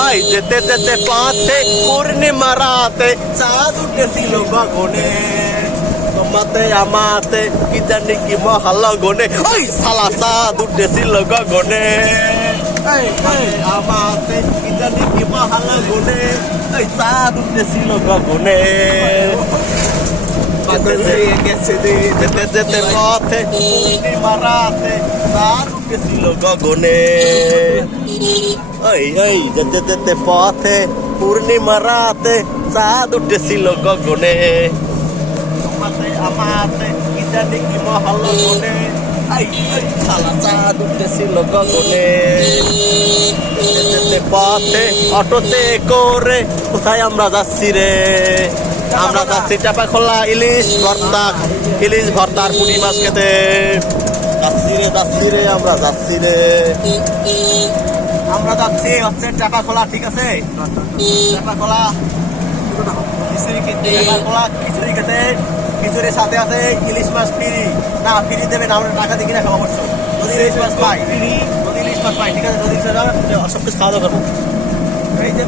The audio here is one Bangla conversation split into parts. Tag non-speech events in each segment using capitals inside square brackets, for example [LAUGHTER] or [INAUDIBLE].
আই যেতে যেতে পথে পূর্ণিমা রাতে চাঁদ উঠেছিল গগনে তোমাতে আমাতে কি জানি কি মহাল গনে ওই সালা চাঁদ উঠেছিল গগনে আমাতে কি জানি কি মহাল গনে ওই চাঁদ উঠেছিল গগনে যেতে যেতে পথে পূর্ণিমা রাতে চাঁদ উঠেছিল গগনে ওই ওই যেতে যেতে পথে পূর্ণিমা রাতে চাঁদ উঠেছিল গগনে তোমাতে আমাতে কি জানি কি মহল যেতে পথে অটোতে করে কোথায় আমরা যাচ্ছি রে আমরা যাচ্ছি চাপা খোলা ইলিশ ভর্তা, ইলিশ ভর্তার পুঁটি মাছ খেতে। যাচ্ছি রে যাচ্ছি রে, আমরা যাচ্ছি রে। আমরা যাচ্ছি হচ্ছে চাপা খোলা ঠিক আছে? চাপা খোলা খিচুড়ি খেতে। খোলা খিচুড়ি খেতে। খিচুড়ির সাথে আছে ইলিশ মাছ ফ্রি না ফ্রি দেবে না, আমরা টাকা দিয়ে কিনে খাব অবশ্য। যদি ইলিশ মাছ পাই। যদি ইলিশ মাছ পাই, ঠিক আছে? যদি ইলিশ মাছ কিছু খাওয়া দাওয়া করব। এই যে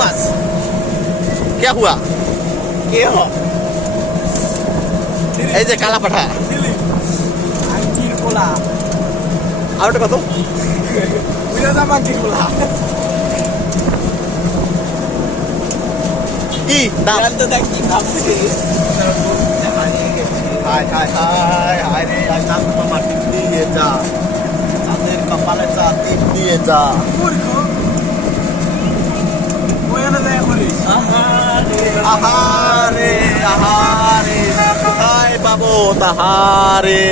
মাছ। কে হুয়া কে হ? এই যে কালা পাঠা। কোলা। আর একটা কত কোলা। কি দাম তো দেখ কি ভাবছি হায় হায় হায় হায় রে আজ নাম তোমার টিপ দিয়ে যা। তাদের কপালে চা টিপ দিয়ে যা। আহারে আহারে কোথায় পাবো তাহারে।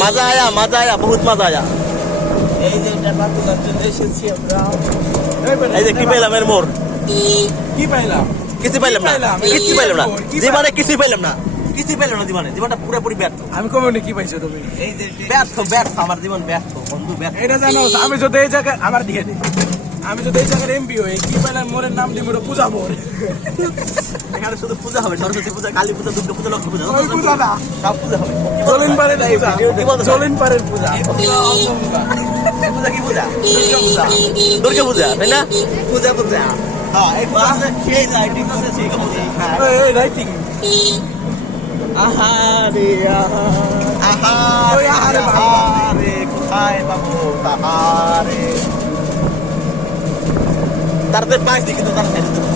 মজা আয়া মজা আয়া বহুত মজা আয়া এই যে টাকা তোলার জন্য এসেছি আমরা। এই যে কি পেলাম এর মোর কি? পাইলাম? কিছু পাইলাম না পাইলাম? কিছু পাইলাম না। কি জীবনে কিছুই পাইলাম না। কিছুই পাইলাম না জীবনে। জীবনটা পুরোপুরি ব্যর্থ। আমি কমে কি পাইছো তুমি? এই যে ব্যর্থ ব্যর্থ আমার জীবন ব্যর্থ বন্ধু ব্যর্থ। এটা জানো আমি যদি এই জায়গায় আমার দিকে দিই আমি যদি এই জায়গায় এমপি হই কি পাইলাম মোরের নাম দিব পূজা মোর? এখানে শুধু পূজা হবে সরস্বতী পূজা কালী পূজা দুর্গা পূজা লক্ষ্মী পূজা ওই পূজা না। সব পূজা হবে। পূজা চাও? জলিন পারের পূজা। এই পূজা অসম্ভব। পূজা কি পূজা? দুর্গা পূজা। দুর্গা পূজা তাই না? পূজা পূজা। হ্যাঁ এই পূজা সেই ঠিক আছে সেই পূজা হ্যাঁ এই রাইটিং আহারে আহারে ওই আহারে বাবা। আহারে কোথায় পাবো তাহারে তারপরে পাইছি কিন্তু [LAUGHS] তার ছেড়ে দেবো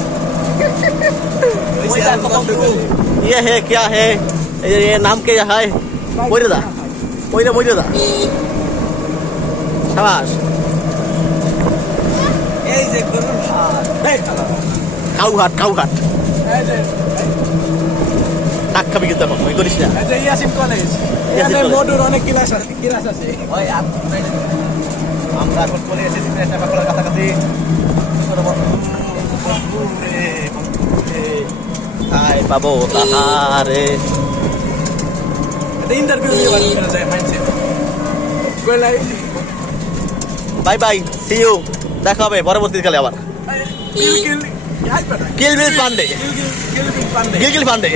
ये है क्या है ये ये नाम क्या है মরে দা মরে মরে দা সাবাস এই যে গরুর হাট এই চালা কাউঘাট কাউঘাট টাক খাবি কিন্তু এখন ওই করিস না। ইয়াসিন কলেজ এখানে। অনেক ক্লাস আছে ক্লাস আছে। ওই আমরা এখন চলে এসেছি একটা বাঁকুড়ার কাছাকাছি। হাই পাবো তাহারে। এটা ইন্টারভিউ দিয়ে বাড়ি করে যায় মাইন্ডসে বাই বাই সি ইউ দেখা হবে পরবর্তীকালে আবার। কিল কিল বিল পান্ডে কিল কিল কিল বিল পান্ডে গিল গিল পান্ডে